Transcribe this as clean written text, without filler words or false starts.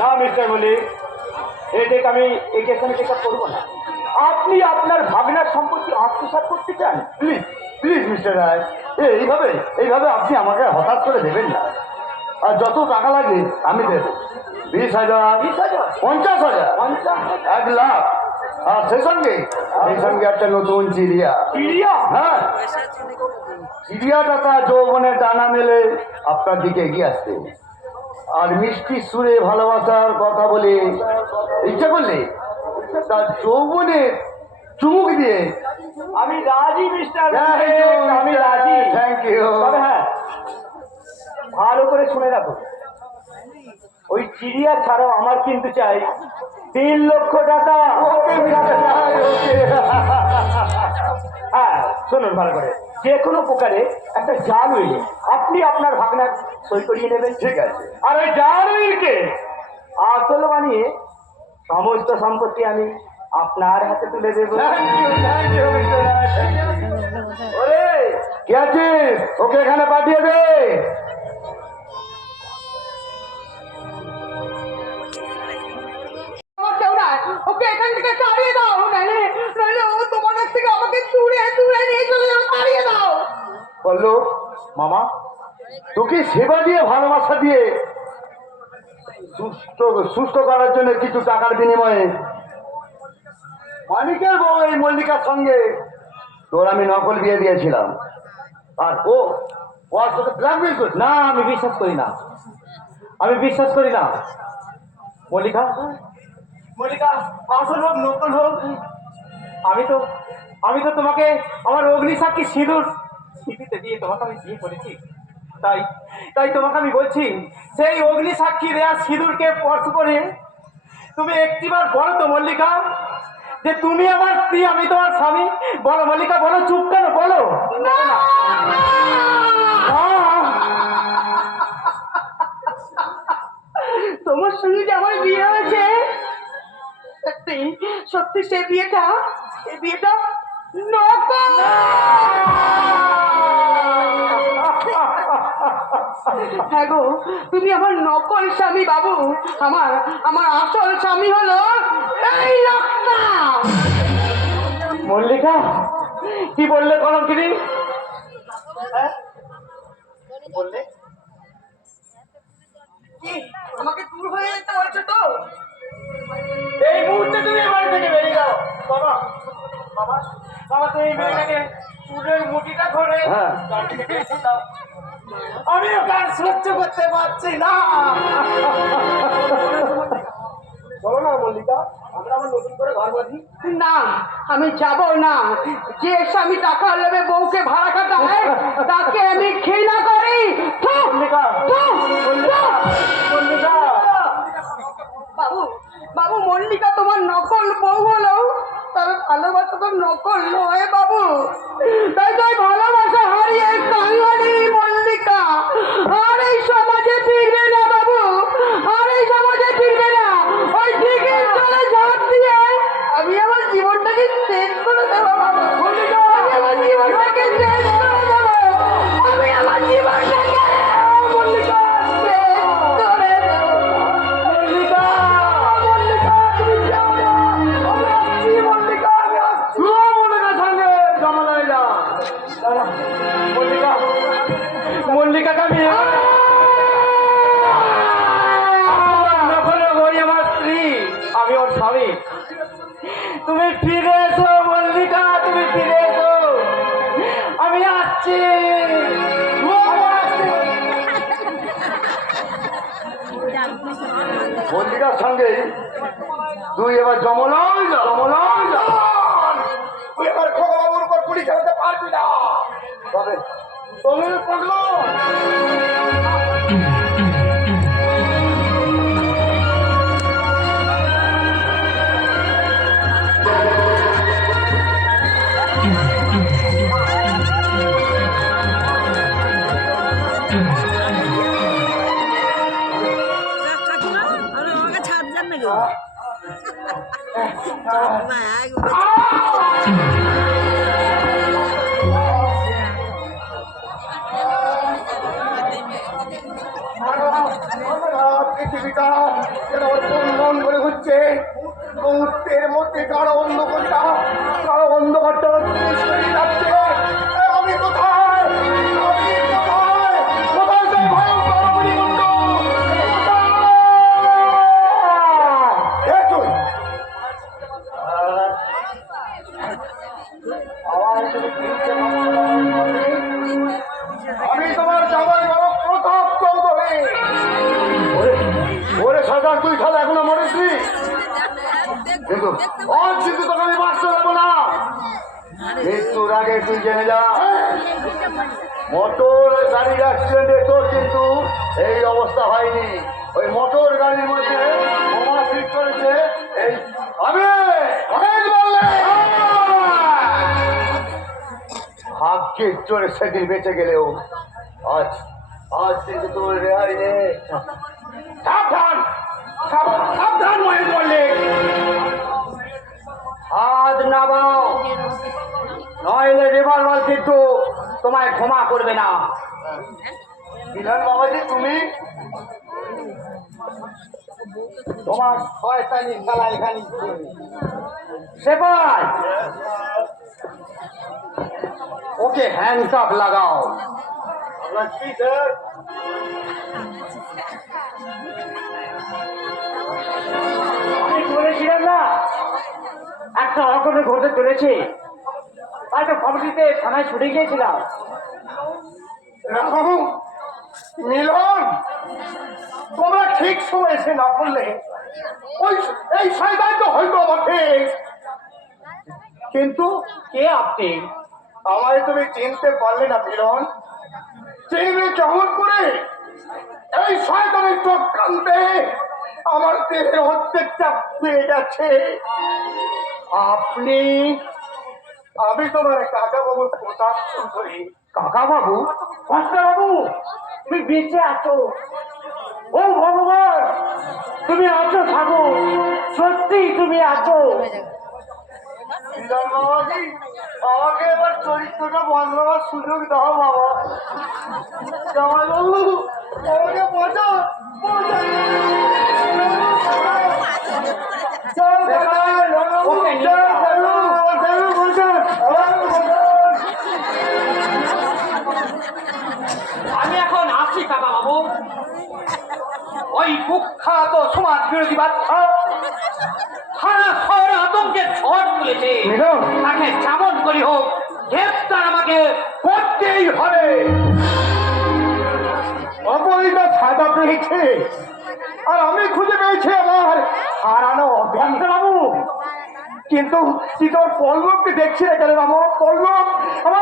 না মিস্টার মল্লিক, এই ডেক আমি এই কেস আমি টেক আপ করবো না। আপনি আপনার ভাগনার সম্পত্তি আত্মসাৎ করতে চান? প্লিজ প্লিজ মিস্টার রায়, এইভাবে এইভাবে আপনি আমাকে হতাশ করে দেবেন না। আর যত টাকা লাগে আমি দেবো। 20,000, 50,000, 1 লাখ, আর সেই সঙ্গে একটা নতুন চিড়িয়া। হ্যাঁ, চিড়িয়াটা তার যৌবনের ডানা মেলে আপনার দিকে এগিয়ে আসছে, আর মিষ্টি সুরে ভালোবাসার কথা বলে ইচ্ছা করলে তার যৌবনের চুমুক দিয়ে আমি রাজি মিস্টার, আমি রাজি। Thank you. তবে হ্যাঁ, ভালো করে শুনে রাখো, ওই চিড়িয়া ছাড়াও আমার কিন্তু চাই 3 লক্ষ টাকা। হ্যাঁ শুনুন ভালো করে, যে কোনো প্রকারে একটা জাল উইলে আপনি আপনার ভাগনার সই করিয়ে নেবেন। ঠিক আছে। আর ওই জাল উইলকে আসল বানিয়ে সমস্ত সম্পত্তি আমি আপনার হাতে তুলে দেবো। ওরে কি আছিস, ওকে এখানে পাঠিয়ে দে। ওকে এখান থেকে তাড়িয়ে দাও, নাহলে নাহলে ও তোমার কাছ থেকে আমাকে তুলে তুলে নিয়ে চলে যাও। তাড়িয়ে দাও। বললো মামা, তোকে সেবা দিয়ে ভালোবাসা দিয়ে সুস্থ সুস্থ করার জন্য কিছু টাকার বিনিময়ে মানিকের বউ এই মল্লিকার সঙ্গে তোর আমি নকল বিয়ে দিয়েছিলাম, আর ও আর তোকে ব্ল্যাকমেল করছে। না, আমি বিশ্বাস করি না, আমি বিশ্বাস করি না। মল্লিকা, মল্লিকা আসল হোক নকল হোক, আমি তো তোমাকে আমার অগ্নিসাক্ষী সিঁদুর স্মৃতিতে দিয়ে তোমাকে আমি বিয়ে করেছি। তাই তাই তোমাকে আমি বলছি, সেই অগ্নিসাক্ষী দেয়া সিঁদুরকে স্পর্শ করে তুমি একটিবার বলো তো মল্লিকা, যে তুমি আমার স্ত্রী, আমি তোমার স্বামী। বলো মল্লিকা, বলো। চুপ কেন, বলো। তোমার সঙ্গে যে আমার বিয়ে হয়েছে, সত্যি সত্যি সেই বিয়েটা নকল। হ্যাঁ গো, তুমি আমার নকল স্বামী বাবু। আমার আমার আসল স্বামী হলো এই লোকটা। মল্লিকা কি বললে কলঙ্কিনী? বললে কি আমাকে দূর হয়ে যেতে বলছো তো? এই মুহূর্তে তুমি বাড়ি থেকে বেরিয়ে যাও। বাবা বাবা বাবা, তুমি এই মেয়েটাকে চুলের মুঠিটা ধরে দাও। আমি ওখান সহ্য করতে পারছি না। বলো না মল্লিকা, আমরা আমার নতুন করে ঘর বাঁধি। না, আমি যাব না। যে স্বামী টাকা নেবে বউকে ভাড়া খাটায়, তাকে আমি ঘৃণা করি। মল্লিকা, মল্লিকা। বাবু বাবু, মল্লিকা তোমার নকল বউ হলো, তবে ভালোবাসা তো নকল নয় বাবু। তাই ভালোবাসা হারিয়ে কাঙালি মল্লিকা আর এই সমাজে ফিরবে না বাবু, আর এই সমাজে ফিরবে না। ওই দিকে চলে ঝাঁপ দিয়ে আমি আমার জীবনটাকে শেষ করে দেবো বাবু। আমি আমার জীবনটাকে শেষ করে দেবো। আমি আমার জীবনটাকে মল্লিকা শেষ করে দেবো। মল্লিকা, মল্লিকা তুমি যাও না, আমি আসছি। মল্লিকা আমি আসছি। মল্লিকার সঙ্গে জমানায় যা। মল্লিকা, মল্লিকাকে আমি আমার স্ত্রী, আমি ওর স্বামী। তুমি ফিরে এসো মল্লিকা, তুমি ফিরে এসো। আমি আসছি। মল্লিকার সঙ্গে তুই এবার জমলয় যা, জমলয় যা। তুই এবার খোকাবাবুর উপর পুলিশ চালাতে পারবি না। তবে তুমি পড়লো পৃথিবীটা যেন আমার মন করে হচ্ছে। মুহূর্তের মধ্যে কারো অন্ধকারটা সরিয়ে যাচ্ছে। আমি কোথায়? আমি কোথায়? কোথায় সেই ভয়ঙ্কর অগ্নিকুণ্ড? কোথায়? কে তুই? আমার তুমি চিনতে পারছো না মল্লিক? আমি তোমার জামাই বড় প্রতাপ চৌধুরী। ওরে সরকার, তুই খেলা এখনো মরিসনি, কিন্তু কিন্তু তোকে আমি বাঁচতে দেবো না। মৃত্যুর আগে তুই জেনে যা, মোটর গাড়ির অ্যাক্সিডেন্টে তোর কিন্তু এই অবস্থা হয়নি। ওই মোটর গাড়ির মধ্যে বোমা ফিট করেছে এই আমি বললে। ভাগ্যের জোরে সেদিন বেঁচে গেলেও আজ আজ কিন্তু তোর রেহাই নেই। সাবধান সাবধান মহেশ মল্লিক, হাত নামাও, নইলে রিভলভার কিন্তু তোমায় ক্ষমা করবে না। বিধান বাবাজি, তুমি তোমার শয়তানি খেলা এখানে সেপাই, ওকে হ্যান্ডকাপ লাগাও। আমি বলেছিলাম না একটা অঘটন ঘটে চলেছে, তাই তো খবর দিতে থানায় ছুটে গিয়েছিলাম। মিলন, তোমরা ঠিক সময় এসে না বললে ওই এই শয়তান তো হয়তো আমাকে। কিন্তু কে আপনি? আমায় তুমি চিনতে পারলে না মিলন? চিনবে কেমন করে? এই শয়তানের চক্রান্তে আমার দেহের অর্ধেকটা পেয়ে গেছে। আপনি? আমি তোমার কাকা বাবুর প্রতাপ চৌধুরী। কাকা বাবু? কর্তা বাবু, তুমি বেঁচে আছো? ও ভগবান, তুমি আছো ঠাকুর, সত্যি তুমি আছো। আমাকে এবার চরিত্রটা বদলাবার সুযোগ দাও বাবা। জামাই বাবু, আমাকে বাঁচাও। আমি এখন আসছি কাকা বাবু। ওই কুখ্যাত সমাজ বিরোধী বাচ্চা সারা শহরে আতঙ্কের ঝড় তুলেছে। তাকে যেমন করি হোক গ্রেপ্তার আমাকে করতেই হবে। অপরাধীরা সাজা পেয়েছে আর আমি খুঁজে পেয়েছি আমার হারানো বাবু। কিন্তু তুই তোর পল্লবকে দেখছি না কেন বাবু? পল্লব আমার